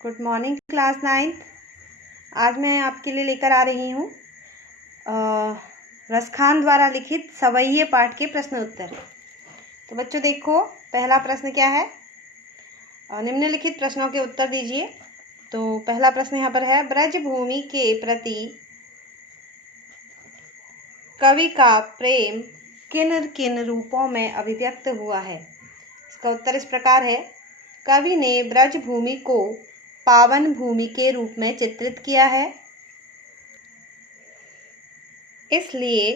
Good morning class 9th। आज मैं आपके लिए लेकर आ रही हूँ रसखान द्वारा लिखित सवैये पाठ के प्रश्न उत्तर। तो बच्चों देखो, पहला प्रश्न क्या है, निम्नलिखित प्रश्नों के उत्तर दीजिए। तो पहला प्रश्न यहाँ पर है, ब्रजभूमि के प्रति कवि का प्रेम किन किन रूपों में अभिव्यक्त हुआ है। इसका उत्तर इस प्रकार है, कवि ने ब्रजभूमि को पावन भूमि के रूप में चित्रित किया है, इसलिए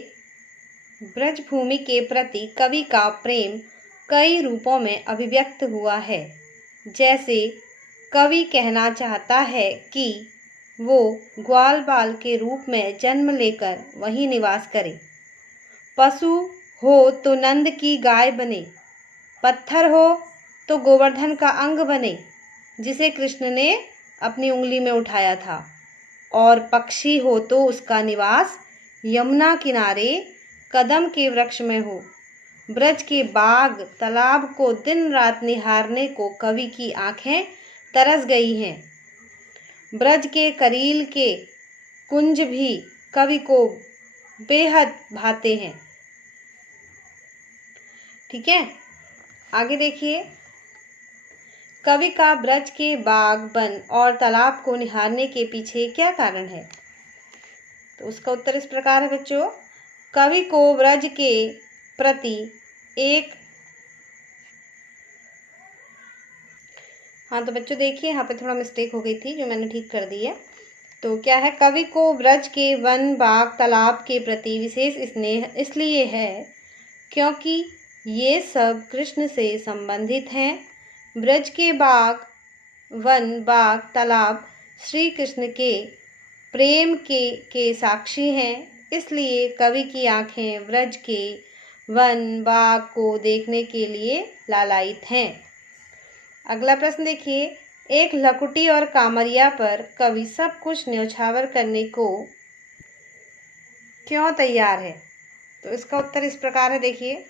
ब्रजभूमि के प्रति कवि का प्रेम कई रूपों में अभिव्यक्त हुआ है। जैसे कवि कहना चाहता है कि वो ग्वाल बाल के रूप में जन्म लेकर वहीं निवास करे, पशु हो तो नंद की गाय बने, पत्थर हो तो गोवर्धन का अंग बने जिसे कृष्ण ने अपनी उंगली में उठाया था, और पक्षी हो तो उसका निवास यमुना किनारे कदम के वृक्ष में हो। ब्रज के बाग तालाब को दिन रात निहारने को कवि की आंखें तरस गई हैं। ब्रज के करील के कुंज भी कवि को बेहद भाते हैं। ठीक है, आगे देखिए, कवि का ब्रज के बाग वन और तालाब को निहारने के पीछे क्या कारण है। तो उसका उत्तर इस प्रकार है बच्चों, कवि को ब्रज के प्रति एक तो बच्चों देखिए, यहाँ पे थोड़ा मिस्टेक हो गई थी जो मैंने ठीक कर दी है। तो क्या है, कवि को ब्रज के वन बाग तालाब के प्रति विशेष स्नेह इसलिए है क्योंकि ये सब कृष्ण से संबंधित हैं। ब्रज के बाग वन बाग तालाब श्री कृष्ण के प्रेम के साक्षी हैं, इसलिए कवि की आंखें ब्रज के वन बाग को देखने के लिए लालायित हैं। अगला प्रश्न देखिए, एक लकुटी और कामरिया पर कवि सब कुछ न्यौछावर करने को क्यों तैयार है। तो इसका उत्तर इस प्रकार है, देखिए,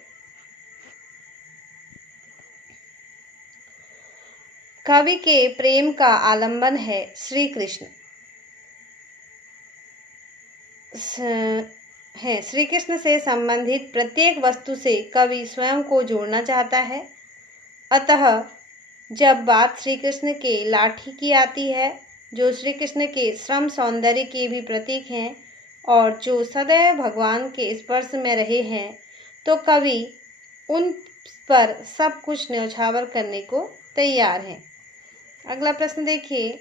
कवि के प्रेम का आलंबन है श्री कृष्ण श्री कृष्ण से संबंधित प्रत्येक वस्तु से कवि स्वयं को जोड़ना चाहता है। अतः जब बात श्री कृष्ण के लाठी की आती है, जो श्री कृष्ण के श्रम सौंदर्य के भी प्रतीक हैं और जो सदैव भगवान के स्पर्श में रहे हैं, तो कवि उन पर सब कुछ न्यौछावर करने को तैयार है। अगला प्रश्न देखिए,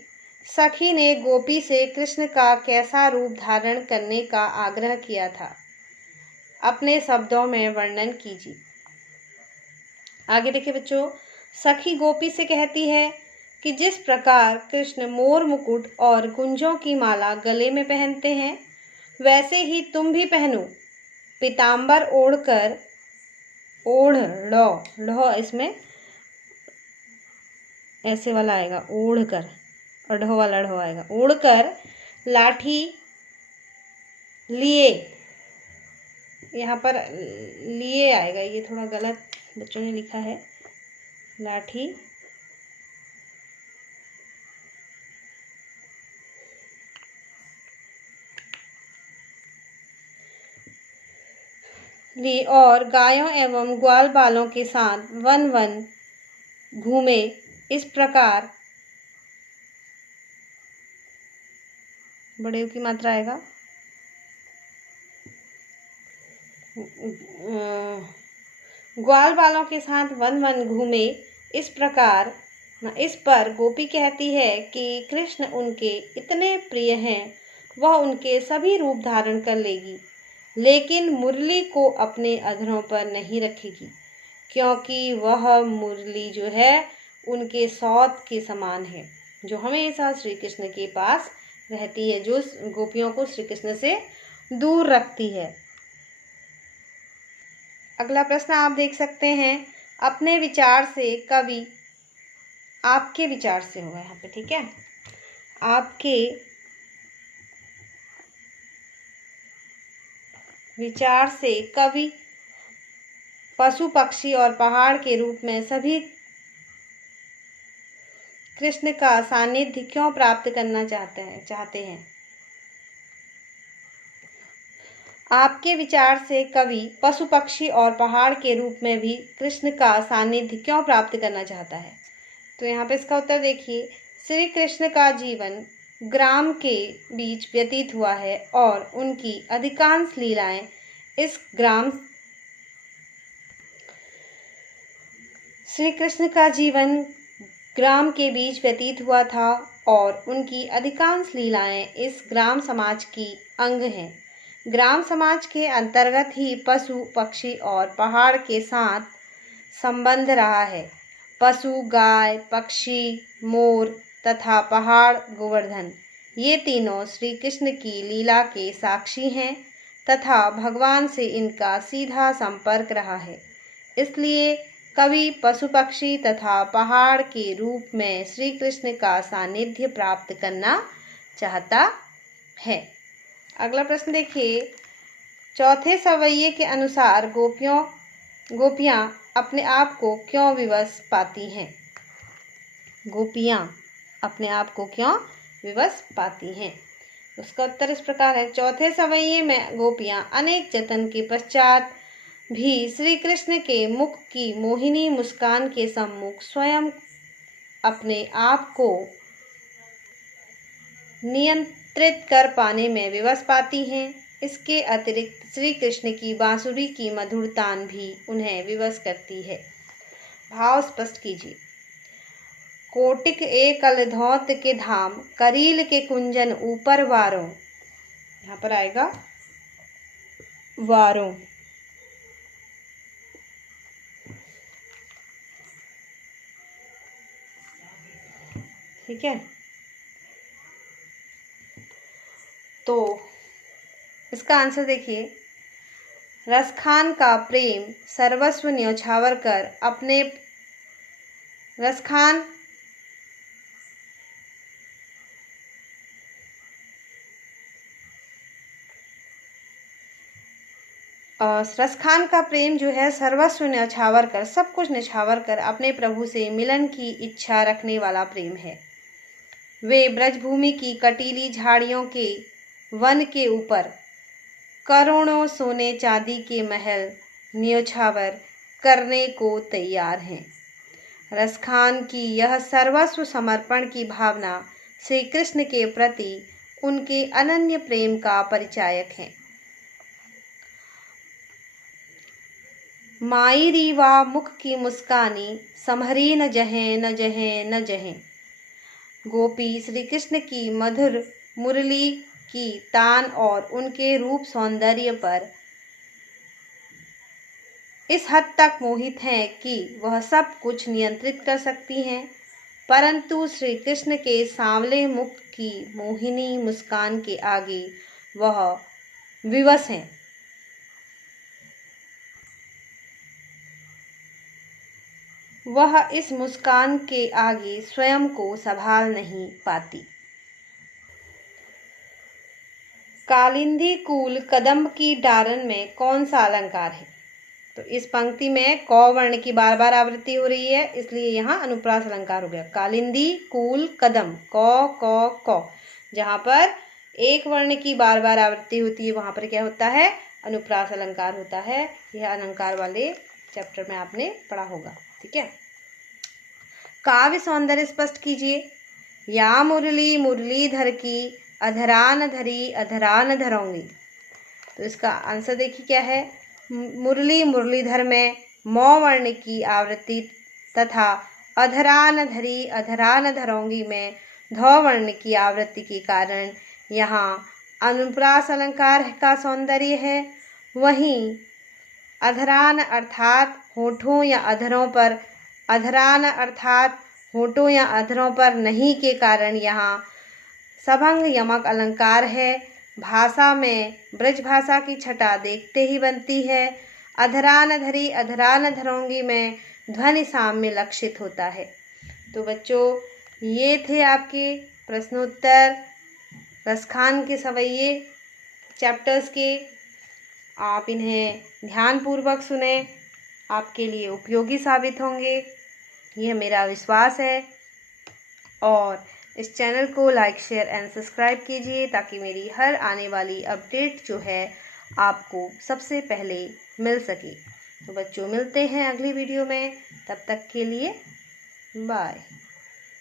सखी ने गोपी से कृष्ण का कैसा रूप धारण करने का आग्रह किया था, अपने शब्दों में वर्णन कीजिए। आगे देखिए बच्चों, सखी गोपी से कहती है कि जिस प्रकार कृष्ण मोर मुकुट और गुंजों की माला गले में पहनते हैं, वैसे ही तुम भी पहनो। पीताम्बर ओढ़कर, ओढ़ लो इसमें ऐसे वाला आएगा, ओढ़ कर, और ढो वाला ढो आएगा, ओढ़कर लाठी लिए, यहाँ पर लिए आएगा, ये थोड़ा गलत बच्चों ने लिखा है, लाठी लिए और गायों एवं ग्वाल बालों के साथ वन वन घूमे। इस प्रकार बड़े की मात्रा आएगा, ग्वाल बालों के साथ वन वन घूमे। इस पर गोपी कहती है कि कृष्ण उनके इतने प्रिय हैं, वह उनके सभी रूप धारण कर लेगी, लेकिन मुरली को अपने अधरों पर नहीं रखेगी, क्योंकि वह मुरली जो है उनके सौत के समान है, जो हमेशा श्री कृष्ण के पास रहती है, जो गोपियों को श्री कृष्ण से दूर रखती है। अगला प्रश्न आप देख सकते हैं, अपने विचार से कवि, आपके विचार से होगा यहाँ पे, ठीक है, आपके विचार से कवि पशु पक्षी और पहाड़ के रूप में सभी कृष्ण का सानिध्य क्यों प्राप्त करना चाहते हैं? आपके विचार से कवि पशु पक्षी और पहाड़ के रूप में भी कृष्ण का सानिध्य क्यों प्राप्त करना चाहता है? तो यहाँ पे इसका उत्तर देखिए, श्री कृष्ण का जीवन ग्राम के बीच व्यतीत हुआ है और उनकी अधिकांश लीलाएं श्री कृष्ण का जीवन ग्राम के बीच व्यतीत हुआ था और उनकी अधिकांश लीलाएं इस ग्राम समाज की अंग हैं। ग्राम समाज के अंतर्गत ही पशु पक्षी और पहाड़ के साथ संबंध रहा है। पशु गाय, पक्षी, मोर तथा पहाड़ गोवर्धन, ये तीनों श्री कृष्ण की लीला के साक्षी हैं तथा भगवान से इनका सीधा संपर्क रहा है। इसलिए कवि पशु पक्षी तथा पहाड़ के रूप में श्री कृष्ण का सानिध्य प्राप्त करना चाहता है। अगला प्रश्न देखिए, चौथे सवैये के अनुसार गोपियां अपने आप को क्यों विवश पाती हैं? गोपियां अपने आप को क्यों विवश पाती हैं? उसका उत्तर इस प्रकार है। चौथे सवैये में गोपियां अनेक जतन के पश्चात भी श्री कृष्ण के मुख की मोहिनी मुस्कान के सम्मुख स्वयं अपने आप को नियंत्रित कर पाने में विवश पाती हैं। इसके अतिरिक्त श्री कृष्ण की बांसुरी की मधुर तान भी उन्हें विवश करती है। भाव स्पष्ट कीजिए। कोटिक एकल धौत के धाम, करील के कुंजन ऊपर वारों, यहाँ पर आएगा वारों। ठीक है, तो इसका आंसर देखिए, रसखान का प्रेम सर्वस्व न्योछावर कर अपने रसखान का प्रेम जो है सर्वस्व न्यौछावर कर, सब कुछ न्यौछावर कर अपने प्रभु से मिलन की इच्छा रखने वाला प्रेम है। वे ब्रजभूमि की कटीली झाड़ियों के वन के ऊपर करोड़ों सोने चांदी के महल न्यौछावर करने को तैयार हैं। रसखान की यह सर्वस्व समर्पण की भावना श्री कृष्ण के प्रति उनके अनन्य प्रेम का परिचायक है। माई रीवा मुख की मुस्कानी, संभरी न जहें न जहें न जहें। गोपी श्री कृष्ण की मधुर मुरली की तान और उनके रूप सौंदर्य पर इस हद तक मोहित हैं कि वह सब कुछ नियंत्रित कर सकती हैं, परंतु श्री कृष्ण के सांवले मुख की मोहिनी मुस्कान के आगे वह विवश हैं। वह इस मुस्कान के आगे स्वयं को संभाल नहीं पाती। कालिंदी कूल कदम्ब की डारन में कौन सा अलंकार है? तो इस पंक्ति में क वर्ण की बार बार आवृत्ति हो रही है, इसलिए यहाँ अनुप्रास अलंकार हो गया। कालिंदी कूल कदम, क, जहाँ पर एक वर्ण की बार बार आवृत्ति होती है वहाँ पर क्या होता है? अनुप्रास अलंकार होता है। यह अलंकार वाले चैप्टर में आपने पढ़ा होगा। ठीक है, काव्य सौंदर्य स्पष्ट कीजिए। या मुरली मुरलीधर की, अधरान धरी अधरान धरोंगी। तो इसका आंसर देखिए क्या है। मुरली मुरलीधर में मौ वर्ण की आवृत्ति तथा अधरान धरी अधरान धरोंगी में धौ वर्ण की आवृत्ति के कारण यहाँ अनुप्रास अलंकार का सौंदर्य है। वहीं अधरान अर्थात होठों या अधरों पर, अधरान अर्थात होठों या अधरों पर नहीं के कारण यहाँ सभंग यमक अलंकार है। भाषा में ब्रज भाषा की छटा देखते ही बनती है। अधरान धरी अधरान धरोंगी में ध्वनि साम्य लक्षित होता है। तो बच्चों, ये थे आपके प्रश्नोत्तर रसखान के सवैये चैप्टर्स के। आप इन्हें ध्यानपूर्वक सुने, आपके लिए उपयोगी साबित होंगे, यह मेरा विश्वास है। और इस चैनल को लाइक शेयर एंड सब्सक्राइब कीजिए ताकि मेरी हर आने वाली अपडेट जो है आपको सबसे पहले मिल सके। तो बच्चों, मिलते हैं अगली वीडियो में, तब तक के लिए बाय।